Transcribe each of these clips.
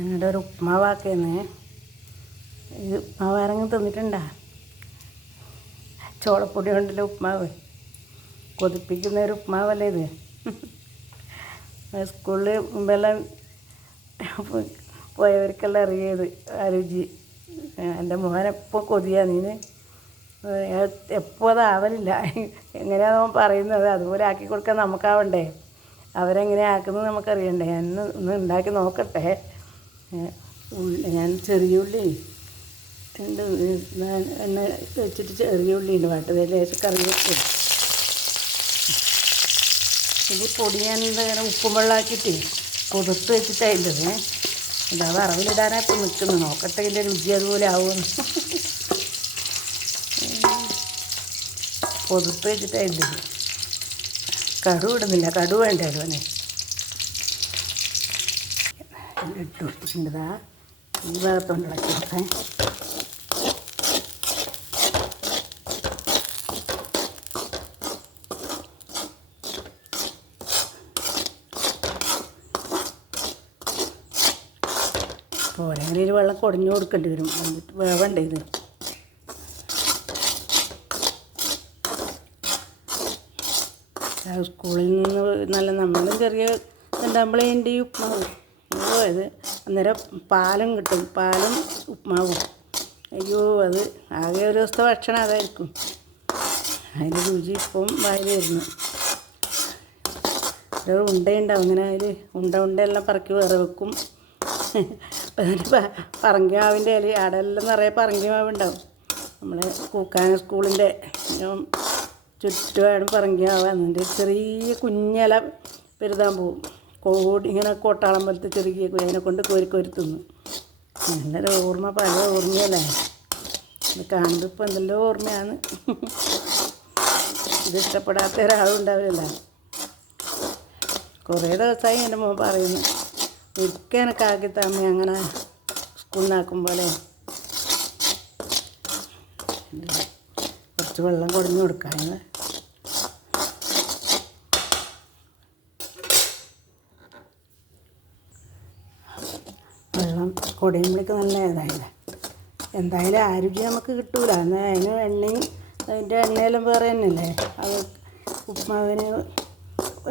ഞങ്ങളുടെ ഒരു ഉപ്മാവാക്കുന്നേ. ഇത് ഉപ്മാവ് ആരെങ്കിലും തിന്നിട്ടുണ്ടാ? ചോളപ്പൊടി കൊണ്ടുള്ള ഉപ്മാവ്, കൊതിപ്പിക്കുന്ന ഒരു ഉപ്മാവല്ലേ ഇത്. സ്കൂളിൽ മുമ്പെല്ലാം പോയവർക്കെല്ലാം അറിയത് ആ രുചി. എൻ്റെ മോനെപ്പോൾ കൊതിയാ നീന് എപ്പോൾ അതാവലില്ല. എങ്ങനെയാണ് അവൻ പറയുന്നത് അതുപോലെ ആക്കി കൊടുക്കാൻ നമുക്കാവണ്ടേ. അവരെങ്ങനെ ആക്കുന്നത് നമുക്കറിയണ്ടേ. ഞാൻ ഒന്ന് ഉണ്ടാക്കി നോക്കട്ടെ. ഞാൻ ചെറിയ ഉള്ളി ഉണ്ട്, എണ്ണ വെച്ചിട്ട് ചെറിയ ഉള്ളി ഉണ്ട് വാട്ടത്, ലേശം കറിവേപ്പില. ഇത് പൊടി ഞാൻ ഇങ്ങനെ ഉപ്പും വെള്ളമാക്കിയിട്ട് കുതിർത്ത് വെച്ചിട്ടായിട്ടത്. ഇതാ വറവിലിടാനാണ് ഇപ്പം നിൽക്കുന്നത്. നോക്കട്ടെ ഇതിൻ്റെ രുചി അതുപോലെ ആവുമെന്ന്. കൊതിർത്ത് വെച്ചിട്ടായിട്ടത്. കടുവ് ഇടുന്നില്ല, കടുവ് വേണ്ടല്ലോ അവനെ. ഇട്ട് കൊടുത്തിട്ടുണ്ടതാ ഈ ഭാഗത്തോണ്ട് ഇളക്കി കൊടുക്കാൻ. പോരെങ്കിലും ഒരു വെള്ളം കുടഞ്ഞു കൊടുക്കേണ്ടി വരും, എന്നിട്ട് വേവണ്ടേ ഇത്. സ്കൂളിൽ നിന്ന് നല്ല നമ്മളും ചെറിയ ഉണ്ടാകുമ്പോഴേ എൻ്റെ ഈ ഉപ്മാവ് ഇത് അന്നേരം പാലും കിട്ടും, പാലും ഉപ്മാവും. അയ്യോ അത് ആകെ ഒരു ദിവസത്തെ ഭക്ഷണം അതായിരിക്കും. അതിൻ്റെ രുചി ഇപ്പം വായിൽ വരുന്നു. ഒരു ഉണ്ടയുണ്ടാവും ഇങ്ങനെ, അതിൽ ഉണ്ടയെല്ലാം പറക്കി വേറെ വെക്കും. പറങ്കിമാവിൻ്റെ ഇല അടെല്ലാം നിറയെ പറങ്കിമാവുണ്ടാവും. നമ്മളെ കൂക്കാന സ്കൂളിൻ്റെ ചുറ്റുപാടും പറങ്കിമാവ്. അതിൻ്റെ ചെറിയ കുഞ്ഞില പെരുതാൻ പോവും. കോടി ഇങ്ങനെ കോട്ടാളം പോലത്തെ ചെറിയ അതിനെ കൊണ്ട് കോരി കോരി തിന്നു. നല്ലൊരു ഓർമ്മ, പല ഓർമ്മയല്ലേ ഇത് കാണുമ്പോൾ. ഇപ്പോൾ എന്തെല്ലോ ഓർമ്മയാണ്. ഇത് ഇഷ്ടപ്പെടാത്ത ഒരാളും ഉണ്ടാവില്ല. കുറേ ദിവസമായി എൻ്റെ മോൻ പറയുന്നു ഒരിക്കൽ എനിക്ക് ആക്കി തമ്മി അങ്ങനെ സ്കൂളിൽ നിന്നാക്കും പോലെ. കുറച്ച് വെള്ളം കുടഞ്ഞു കൊടുക്കാൻ. വെള്ളം കുടയുമ്പോഴേക്ക് നല്ല ഇതായില്ല. എന്തായാലും ആരോഗ്യം നമുക്ക് കിട്ടൂല. എന്നാൽ അതിന് എണ്ണയും അതിൻ്റെ എണ്ണയെല്ലാം വേറെ തന്നെയല്ലേ. അത് ഉപ്മാവിന്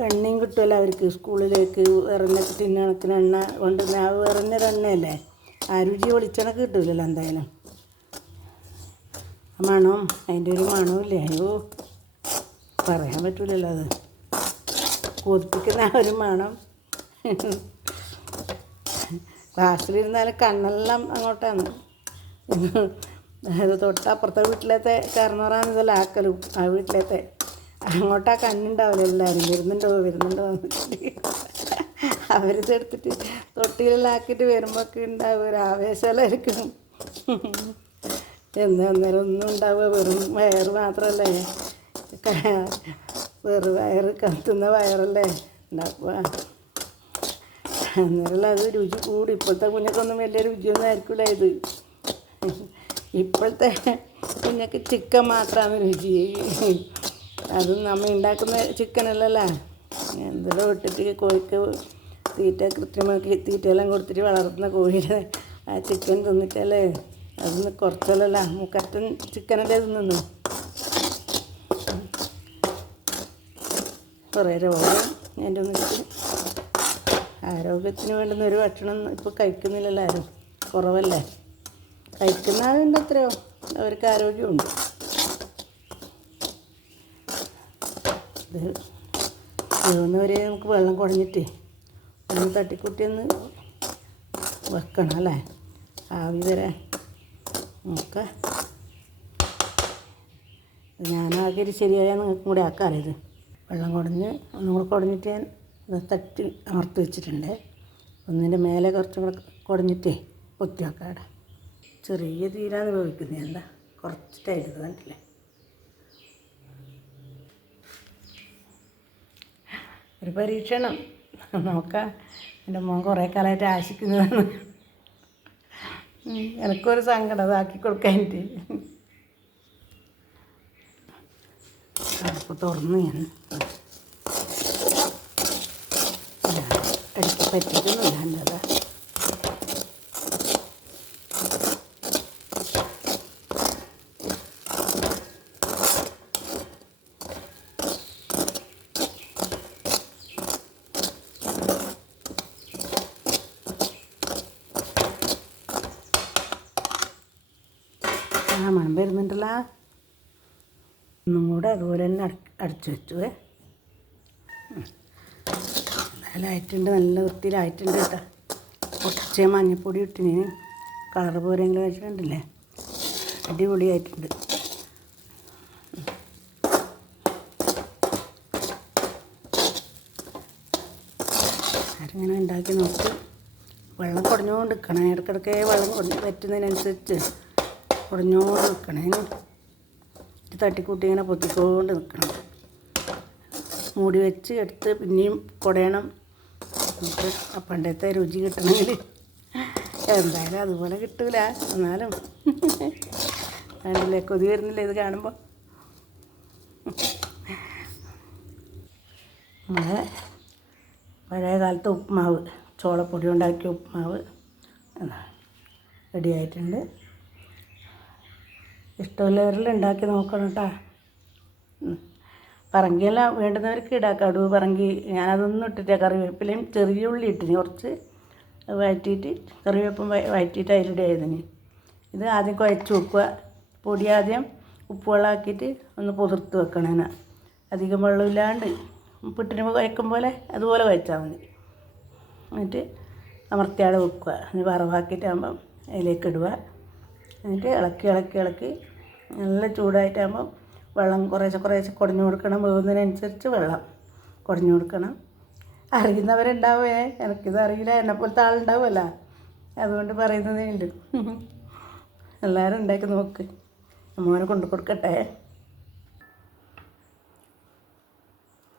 എണ്ണയും കിട്ടുമല്ലോ അവർക്ക്. സ്കൂളിലേക്ക് എറിഞ്ഞൊക്കെ തിന്നണക്കിന് എണ്ണ കൊണ്ട് എറിഞ്ഞൊരു എണ്ണയല്ലേ. ആ രുചി വെളിച്ചെണ്ണക്ക് കിട്ടൂലല്ലോ എന്തായാലും. ആ മണവും അതിൻ്റെ ഒരു മണമില്ലേ, അയ്യോ പറയാൻ പറ്റൂലല്ലോ. അത് കൊതിപ്പിക്കുന്ന ആ ഒരു മണം. ക്ലാസ്സിലിരുന്നാലും കണ്ണെല്ലാം അങ്ങോട്ടാണ്. അത് തൊട്ടപ്പുറത്തെ വീട്ടിലത്തെ കറന്നോറാന്ന് ഇതെല്ലാം ആക്കലും. ആ വീട്ടിലത്തെ അങ്ങോട്ടാ കണ്ണുണ്ടാവില്ല. എല്ലാവരും വരുന്നുണ്ടോ അവരിതെടുത്തിട്ട് തൊട്ടിയിലെല്ലാം ആക്കിയിട്ട് വരുമ്പോഴൊക്കെ ഉണ്ടാവും ഒരു ആവേശമായിരിക്കും. അന്നേരം ഒന്നും ഉണ്ടാവുക വെറും വയറ് മാത്രമല്ലേ, വെറും വയറ് കത്തുന്ന വയറല്ലേ ഉണ്ടാക്കുക. അന്നേരമല്ല അത് രുചി കൂടി. ഇപ്പോഴത്തെ കുഞ്ഞൊക്കൊന്നും വലിയ രുചിയൊന്നും ആയിരിക്കില്ല ഇത്. ഇപ്പോഴത്തെ കുഞ്ഞൊക്കെ ചിക്കൻ മാത്രമാണ് രുചി. അതും നമ്മൾ ഉണ്ടാക്കുന്ന ചിക്കനല്ലല്ലോ, എന്തെല്ലാം ഇട്ടിട്ട് കോഴിക്ക് തീറ്റ കൃത്രിമമാക്കി തീറ്റയെല്ലാം കൊടുത്തിട്ട് വളർത്തുന്ന കോഴിയുടെ ആ ചിക്കൻ തിന്നിട്ടല്ലേ. അതൊന്ന് കുറച്ചല്ലല്ലോ, മുക്കറ്റൻ ചിക്കനല്ലേ തിന്നു. കുറേ രോഗം എൻ്റെ ഒന്നിച്ച്. ആരോഗ്യത്തിന് വേണ്ടുന്ന ഒരു ഭക്ഷണം ഇപ്പോൾ കഴിക്കുന്നില്ലല്ലോ ആരും, കുറവല്ലേ. കഴിക്കുന്ന ആളുണ്ട് എത്രയോ, അവർക്ക് ആരോഗ്യമുണ്ട്. ഇത് വേവുന്നവരെ നമുക്ക് വെള്ളം കുടഞ്ഞിട്ട് ഒന്ന് തട്ടിക്കുട്ടി ഒന്ന് വെക്കണം അല്ലേ, ആവി വരെ നോക്കാം. ഞാനാകെ ഒരു ശരിയായാൽ നിങ്ങൾക്കും കൂടി ആക്കാമല്ലോ. ഇത് വെള്ളം കുടഞ്ഞ് ഒന്നും കൂടെ കുടഞ്ഞിട്ട് ഞാൻ ഇത് തട്ടി അമർത്തി വെച്ചിട്ടുണ്ട്. ഒന്നിൻ്റെ മേലെ കുറച്ചും കൂടെ കുടഞ്ഞിട്ടേ പൊത്തി വെക്കാം. അവിടെ ചെറിയ തീരാന്ന് വേവിക്കുന്നത്, എന്താ കുറച്ചിട്ടായിട്ട് കണ്ടില്ലേ. ഒരു പരീക്ഷണം നോക്കാം. എൻ്റെ മോൻ കുറേ കാലമായിട്ട് ആശിക്കുന്നതാണ്. എനിക്കൊരു സങ്കടം അതാക്കി കൊടുക്കാനായിട്ട്. അപ്പോൾ തുറന്ന് ഞാൻ ഇടയ്ക്ക് പറ്റിയിട്ടൊന്നുമില്ലാണ്ടതാ. മണം വരുന്നുണ്ടല്ലോ. ഒന്നും കൂടെ അതുപോലെ തന്നെ അടച്ചു വെച്ചുവേ. എന്തായാലും ആയിട്ടുണ്ട്, നല്ല വൃത്തിയിലായിട്ടുണ്ട് കേട്ടോ. കുറച്ച് മഞ്ഞൾപ്പൊടി ഇട്ടിന് കളർ പോരെങ്കിലും വെച്ചിട്ടുണ്ടല്ലേ, അടിപൊളിയായിട്ടുണ്ട്. ആരിങ്ങനെ ഉണ്ടാക്കി നോക്കി. വെള്ളം കുടഞ്ഞുകൊണ്ട് നിൽക്കണം, ഇടയ്ക്കിടയ്ക്ക് വെള്ളം പറ്റുന്നതിനനുസരിച്ച് കുടഞ്ഞുകൊണ്ട് നിൽക്കണേ. തട്ടിക്കൂട്ടി ഇങ്ങനെ പൊത്തിക്കൊണ്ട് നിൽക്കണം. മൂടി വെച്ച് എടുത്ത് പിന്നെയും കുടയണം. നമുക്ക് പണ്ടത്തെ രുചി കിട്ടണമെങ്കിൽ എന്തായാലും അതുപോലെ കിട്ടൂല, എന്നാലും കണ്ടില്ലേ, കൊതി വരുന്നില്ല ഇത് കാണുമ്പോൾ. നമ്മളെ പഴയ കാലത്തെ ഉപ്പുമാവ്, ചോളപ്പൊടി ഉണ്ടാക്കിയ ഉപ്പുമാവ് റെഡി ആയിട്ടുണ്ട്. ഇഷ്ടമുള്ളവരെല്ലാം ഉണ്ടാക്കി നോക്കണം കേട്ടോ. പറങ്കിയെല്ലാം വേണ്ടുന്നവർക്ക് ഇടാം, കടുവ് പറങ്കി. ഞാനതൊന്നും ഇട്ടിട്ട് കറിവേപ്പിലയും ചെറിയ ഉള്ളി ഇട്ടിന് കുറച്ച് വഴറ്റിയിട്ട്, കറിവേപ്പും വഴറ്റിയിട്ട് അതിലിടുകയായിരുന്നു. ഇത് ആദ്യം കുഴച്ച് വെക്കുക. പൊടി ആദ്യം ഉപ്പുവെള്ളമാക്കിയിട്ട് ഒന്ന് പുതിർത്ത് വെക്കണം. അധികം വെള്ളമില്ലാണ്ട് പുട്ടിന് കുഴക്കും പോലെ അതുപോലെ കുഴച്ചാൽ മതി. എന്നിട്ട് അമർത്തിയാടെ വെക്കുക. അത് വറവാക്കിയിട്ടാകുമ്പം അതിലേക്ക് ഇടുക. എന്നിട്ട് ഇളക്കി ഇളക്കി ഇളക്കി നല്ല ചൂടായിട്ടാകുമ്പം വെള്ളം കുറേശ്ശെ കുടഞ്ഞു കൊടുക്കണം. വേവുന്നതിനനുസരിച്ച് വെള്ളം കുടഞ്ഞു കൊടുക്കണം. അറിയുന്നവരുണ്ടാവേ, എനിക്കിത് അറിയില്ല, എന്നെപ്പോലത്തെ ആളുണ്ടാവുമല്ലോ, അതുകൊണ്ട് പറയുന്നതേ ഉള്ളൂ. എല്ലാവരും ഉണ്ടാക്കി നോക്ക്. മോനെ കൊണ്ടു കൊടുക്കട്ടെ.